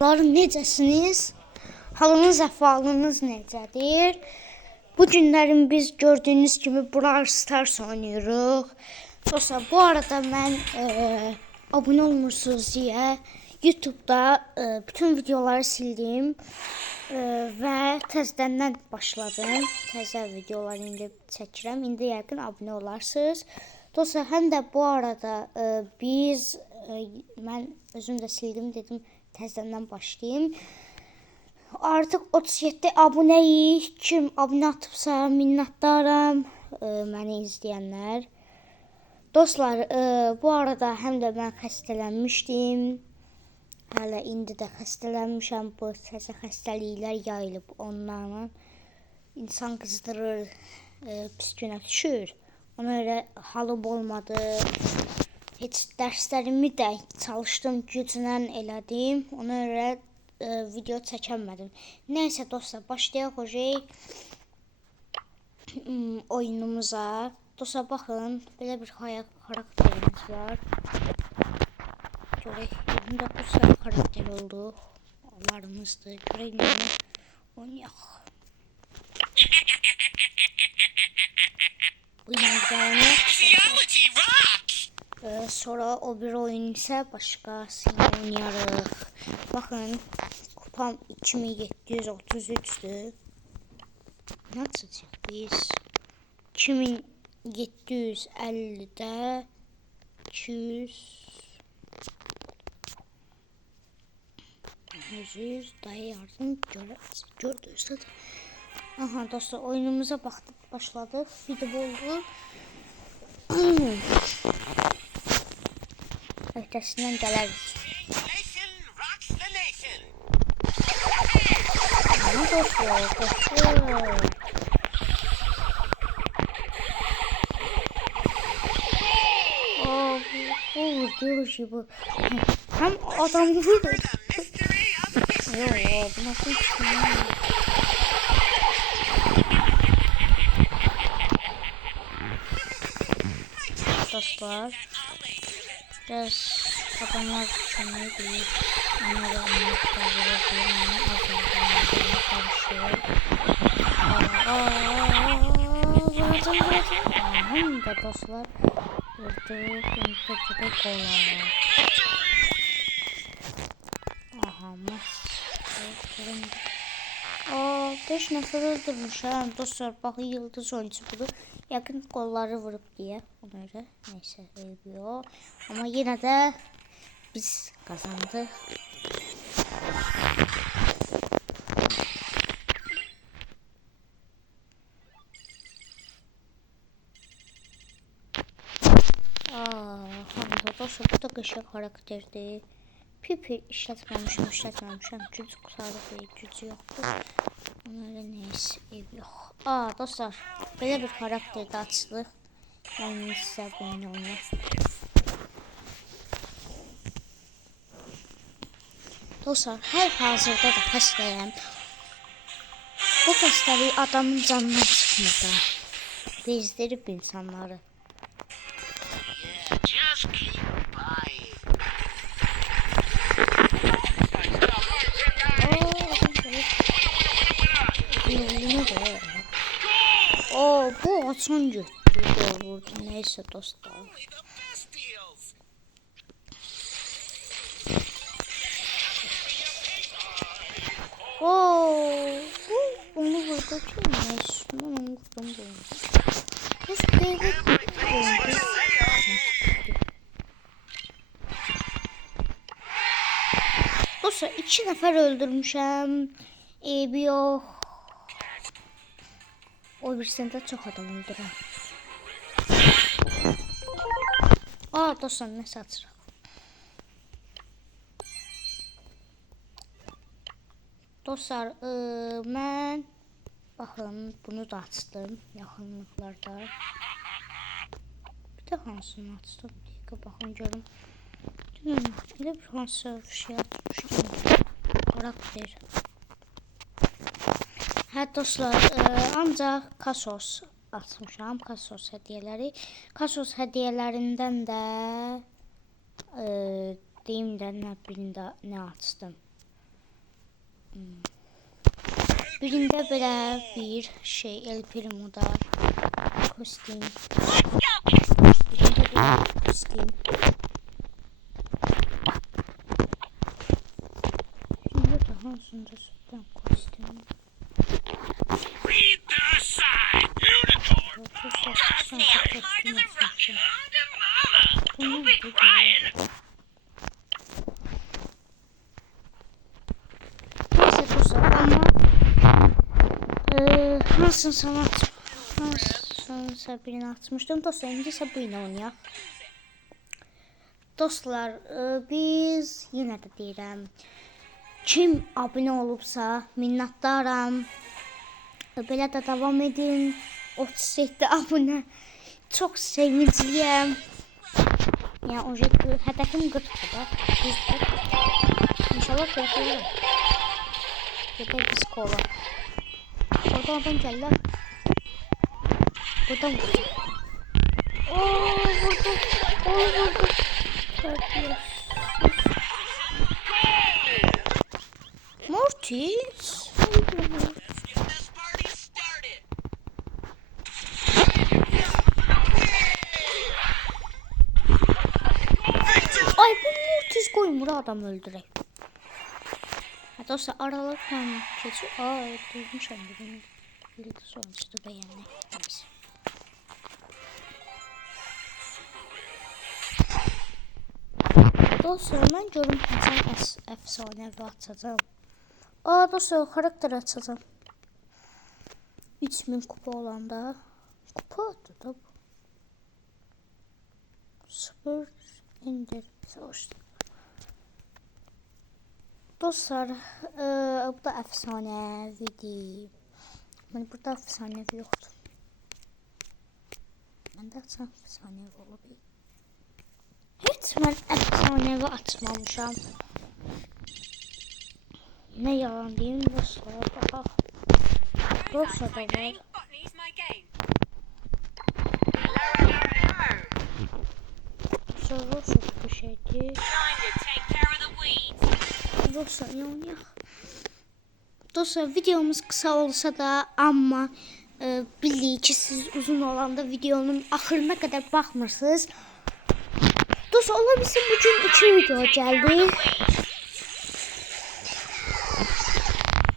Necəsiniz? Halınız, əhvalınız necədir? Bu günlərin biz gördüyünüz kimi Brawl Stars oynayırıq. Dostlar, bu arada mən abunə olmursunuz deyə YouTube'da bütün videoları sildim və təzədən başladım. Təzə videoları indi çəkirəm. İndi yəqin abunə olarsınız. Dostlar, həm də bu arada mən özüm də sildim, dedim təzədən başlayayım. Artıq 37 abunəyik. Kim abunə atıbsa minnətdaram məni izləyənlər. Dostlar, bu arada həm də mən xəstələnmişdim. Hələ indi də xəstələnmişəm. Bu təzə xəstəliklər yayılıb onlarla. İnsan qızdırır, pis günə düşür. Ona görə halım olmadı. Heç dərslərimi də çalışdım, güclə elədim. Ona görə video çəkəmədim. Nəysə dostlar, başlayaq oyunumuza. Dostlar, baxın, belə bir xarakterimiz var. Görək, yerində bu sayı xarakter oldu. Onlarımızdır. Görək nə oynayaq. Sonra o bir oyun isə başqasıyla oynayarıq. Baxın, kupam 2733'dür. Nasıl biz 2750'də 200 dayı yardım gördünüz. Aha dostlar, oyunumuza başladık. Video oldu. Ötəsindən gələrik. Ana dostlar, dostlar. Bu diyor ki bu. Hem adam vurur. Yok, bu nasıl bir şey? Dostlar, biraz adamlar düşünmeyi değil. Onları anlatabilir diye karışıyor. Hem de dostlar vurdu, şimdi kola. Aha, mas. 5 nəfər öldürmüşəm. Dostlar, baxın, yıldız oyuncu budur. Yakın kolları vurup diye. Ona göre neyse ölüyor. Ama yine de biz kazandık. Hamza dostlar, bu da qışıq karakterdir. Pipi işlətməmişəm. Gücü qutardı, gücü yoxdur. Ona göre neyse ev yox. Dostlar, belə bir karakterde açılıq. Ben sizə bunu oynayaq. Dostlar, hər hazırda da xəstəyəm. Bu xəstəlik adamın canına çıxmır da. Bezdirib insanları. Bu açan götürdü, vurdu. Neyse dostlar. Onu vurdu ki neyse. Ben onu vurdum. Dostlar, 2 nəfər öldürmüşəm. Eybi yox. O birisində çox adam öldürəm. Dostlar, nəsə açıraq. Dostlar, mən baxın, bunu da açdım yaxınlıqlarda. Bir də hansını açdım? Baxın görüm. Elə bir hansı şey atmışdım. Karakter. Dostlar, ancaq kasos atmışam. Kasos hədiyələri. Kasos hədiyələrindən də deyim də nə açdım. Birində belə bir şey El Primo'dar kostüm. Birində belə bir kostüm. Birində də hansında sütdən kostüm. Read the sign, unicorn. Sanki kostüm asmışım. Don't be crying. Neyse dostlar ama hansınsa birini atmışdım. Dostlar indi ise bu yine oynayaq. Dostlar biz yine de deyirəm. Kim abone olubsa minnətdaram. Belə də davam edin. 37 abone. Çok sevincliyim. Yani o hedefim 40'tı da. İnşallah 40 olur. Yeter disko olan. Orada adam geldi. Buradan vurdu. Ooo vurdu. Vurdu. Mortis. Ay bu Mortis koymur adam öldürek. Dostlar aralarken keçiyor. Duymuşam bugün. Bir de sonuçta da yani. Neyse. Dostlar ben görüm Hasan efsanevi atacağım. Dostlar karakter atacağım. 3000 kupa olanda. Kupa attı da bu. 0 indir. Sonuçta. Dostlar, bu da efsanevidir. Yani burada efsanevi yoktur. Ben de açsam efsanevi olabilir. Hiç ben efsanevi açmamışam. Ne yalan diyeyim dostlar. Bak. Dostlar da var. Dostlar bir şeydi. Dostlar ne oynayaq? Dostlar videomuz kısa olsa da amma bilirik ki siz uzun olanda videonun axırına kadar baxmırsınız. Dostlar ola bilsin bugün 2 video geldi.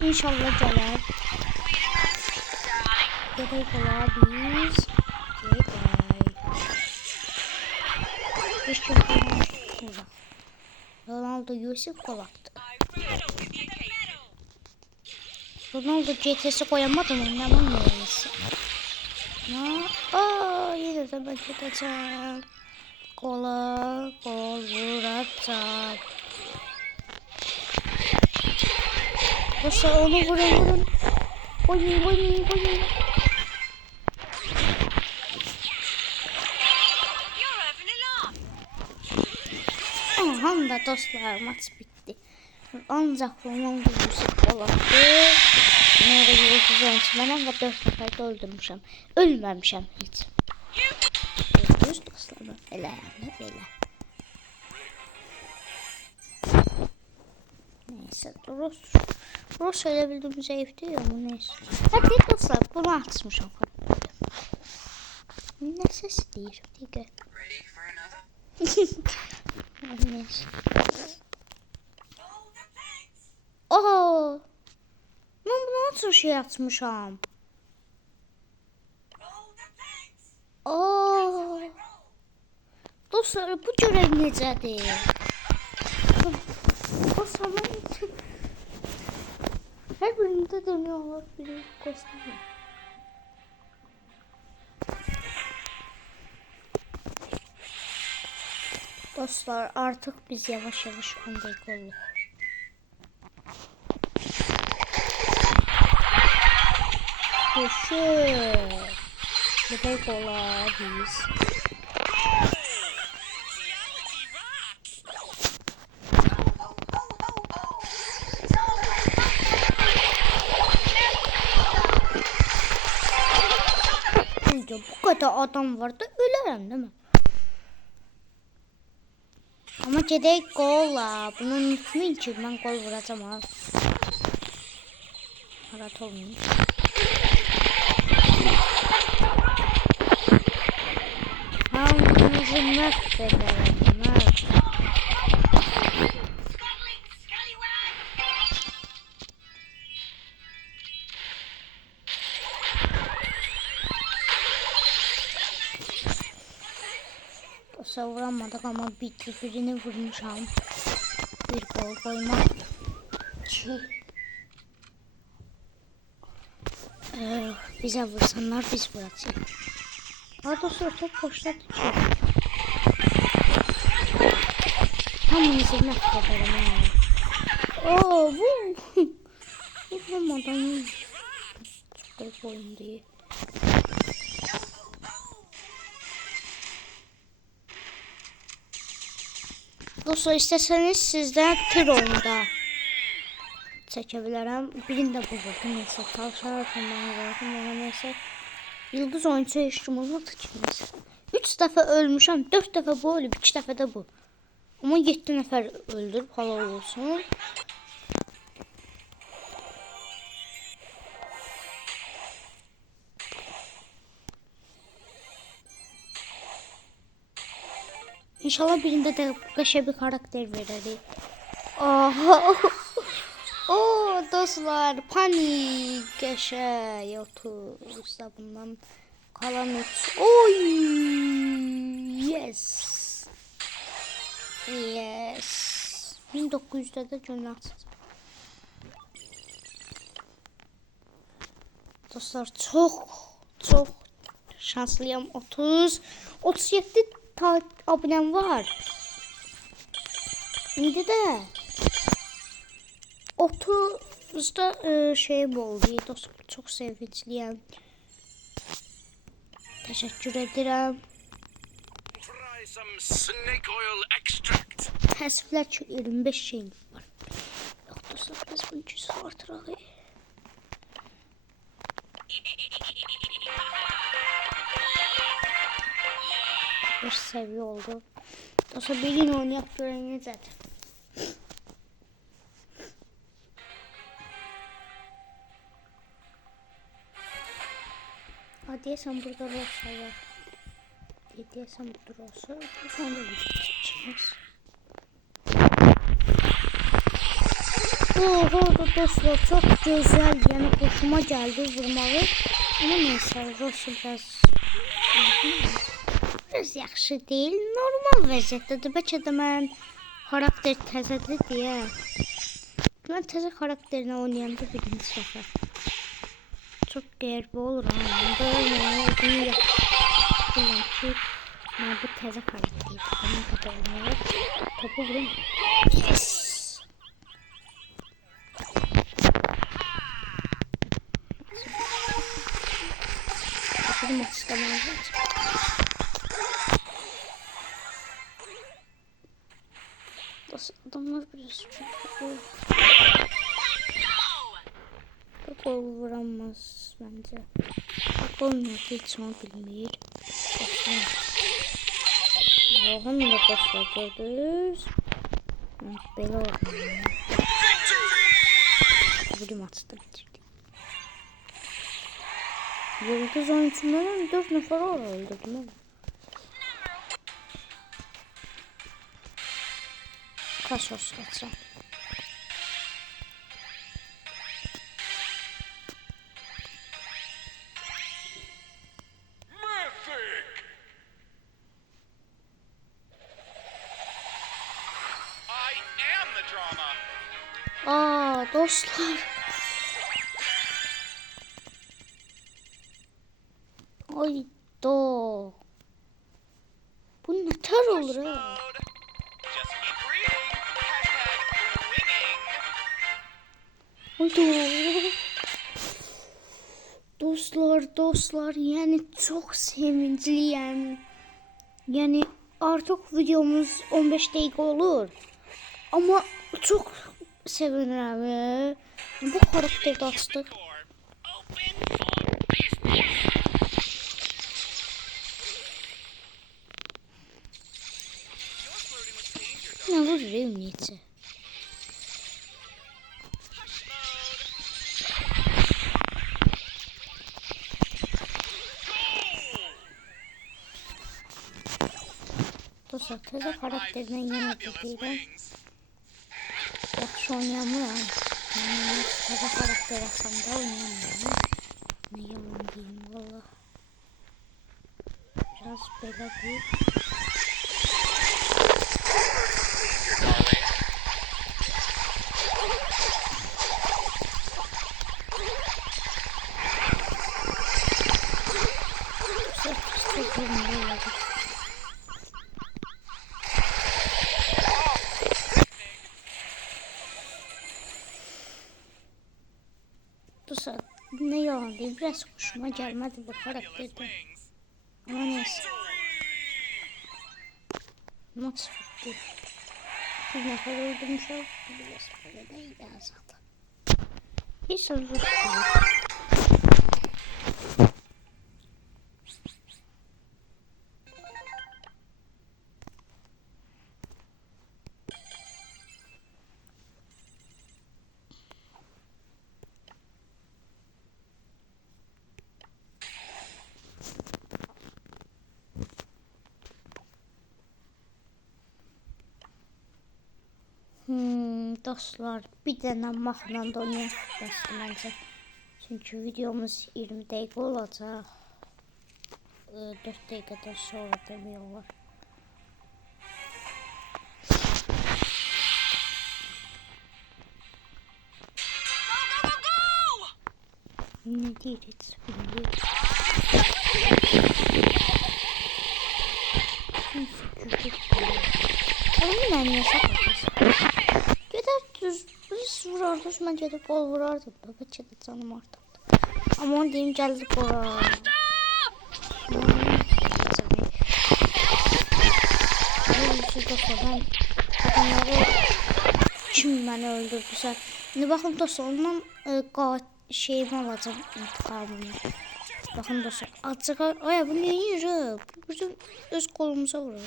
İnşallah gələr. Gedək ola biz. Gedək. Ronaldo Yusuf gol attı. Ronaldo GTS'i koyamadım oynamam neyse. Yine de ben gideceğim. Gol vuracağım. Dostlar onu vurun. Oynayın. Aha da dostlar maç bitti. Ancak Ronaldo Yusuf gol attı. Nerede yıldız benim ve 4 sefer de öldürmüşüm. Ölmemişim hiç. Gördünüz dostlar böyle yani böyle. Neyse Ross öyle bildiğim zayıf değil ama neyse. Hadi dostlar bunu atmışım. Ne ses değil. Neyse. Ben bunu nasıl şey atmışam? Dostlar bu görev necədir? Dostlar ben her bölümde dönüyorlar bir kostüm. Dostlar artık biz yavaş yavaş 10 dakika olduk. Koşun. Bebek ola biz. Bu kadar adam vardı ölerim değil mi? Ama gedək golla. Bunu unutmayın ki ben gol vuracağım ha. Narahat olmayın. Hamınızı məhv edərəm, məhv. Dosa vuramadık ama birini vurmuşam. Bir gol koymak. Bize vursanlar biz vuracağız. Daha doğrusu top boşta tutuyor. Hamınızı məhv edərəm ha. Oo, bu. Vuramadan. Çok garip oyun değil. Dostlar isterseniz sizden tır oyunda çekebilirim. Birinde bu vurdu. Neyse tavşarken bana bırakın. Bana neyse. Yıldız oyuncu eşitimiz var tıkımız. 3 defa ölmüşəm. 4 defa bu ölüb. 2 defa da bu. Ama 7 nefer öldürüp halal olsun. İnşallah birinde de qəşəng bir karakter verərik. Aha. Oo dostlar panik qəşəng 30 işte bundan kalan 3. Oy yes. Yes. 1900'de de gönül açacağım. Dostlar çok şanslıyım. 37 abonem var. İndi de 30'da şey oldu. Dostlar çok sevinçliyim. Teşekkür ederim. Try some snake oil extract. Təəssüflər ki 25 şeyim var. Yox dostlar biz bunu 200 artıraq. Bir seviye oldu. Dostlar bilin oynayaq görən necədir. Deyəsən burada Rosa var. Deyəsən burada Rosa. Bu sonunda video çəkəcəyik. Oho dostlar çok güzel yani hoşuma geldi vurmağı. Ama neyse Rosa biraz yaxşı değil. Normal vəziyyətdədir. Bəlkə də mən karakter təzədir deyə. Mən təzə karakterini oynayanda birinci dəfə. Çok qəribə olur ha. Bunu yapıyorum ki ben bu təzə karakterdir. Bunun kadar oynayır. Topu vurayım. Yes. Yapalım istemezler. Adamlar biraz gol vuramaz bence. Gol nerede hiç onu bilmiyor. Allah'ım da dostlar gördünüz. Böyle oldu. Bu maçı da bitirdik. Yıldız oyuncularından 4 nefer öldürdüm ama. Kaç olsun geçeceğim. Dostlar. Ay do. Bu ne tar olur ha. Ay do. Dostlar yani çok sevinçliyim. Yani artık videomuz 15 dakika olur. Ama çok sevinirim. Bu karakteri açtık. Ne vururum neyse. Dostlar, təzə karakterdən yenə də deyirəm. Yaxşı oynayamıram. Təzə karakter açanda oynayamıram. Ne yalan diyeyim valla. Biraz belə bir. Dostlar, ne yalan diyeyim, biraz hoşuma gelmedi bu karakterden. Ama neyse. Maç bitti. Bir nefer öldürmüşüm. Biraz böyle değildi zaten. Hiç sorun yok. Dostlar, bir dənə maxla da oynayaq bəsdir məncə. Çünki videomuz 20 dəqiqə olacaq. 4 dəqiqədən sonra demək olar. Ne deyir heç bilmiyorum. Onu mən niyə satacağız? Gedər düz vurardıq, mən gedib qol vurardım. Bəlkə də canım artıqdı. Amma onu deyim, gəldi qora. Ben adamları kim məni öldürdüsə. İndi baxın dostlar, ondan şeyimi alacağım, intikamını. Baxın dostlar, acığa, ay bu niyə yürüb? Bizim öz kolumuza vurur.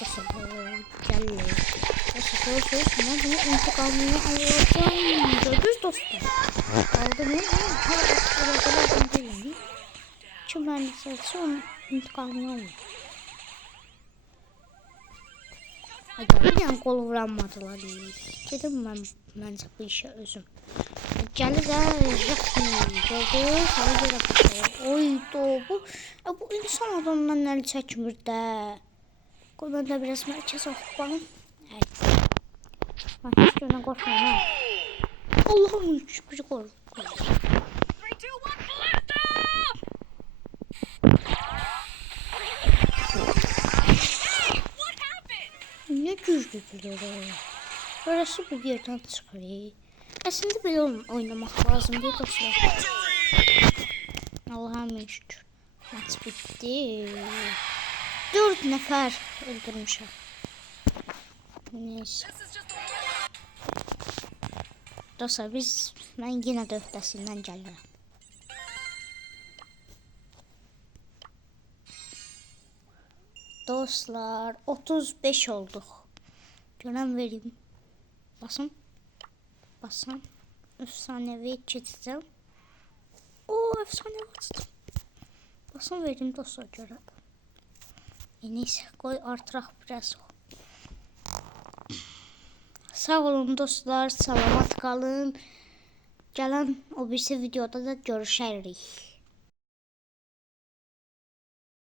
Dostlar, gəlin. Dostlar, mən bunu intikamını alacağım. Gördünüz dostlar. Aldım ya. Kim beni seçse onun intikamını alır. Bir yani kol vuranmadılar. Dedim məncə bu işe özüm. Gəlir də gördünüz. Sana görə baxayım. Oy bu. Bu insan adamdan əli çəkmir də. Qoy mən də biraz mərkəz oxuqalım. Ben hiç görünə qorxmayım ha. Allah'ım şükür qorxmayım. Ne güzdüdür. Orası bir yerden çıxır. Aslında belə oynamaq lazım değil dostlar. Allah'ım şükür. Maç bitti. 4 nəfər öldürmüşəm. Neyse. Dostlar, mən yenə də öhdəsindən gəlirəm. Dostlar, 35 olduq. Görən vereyim. Basam. Efsanevi keçəcəm. Efsanevi açdım. Basam vereyim dostlar görən. Neyse, qoy artıraq biraz. Sağ olun dostlar, salamat qalın. Gələn o birisi videoda da görüşərik.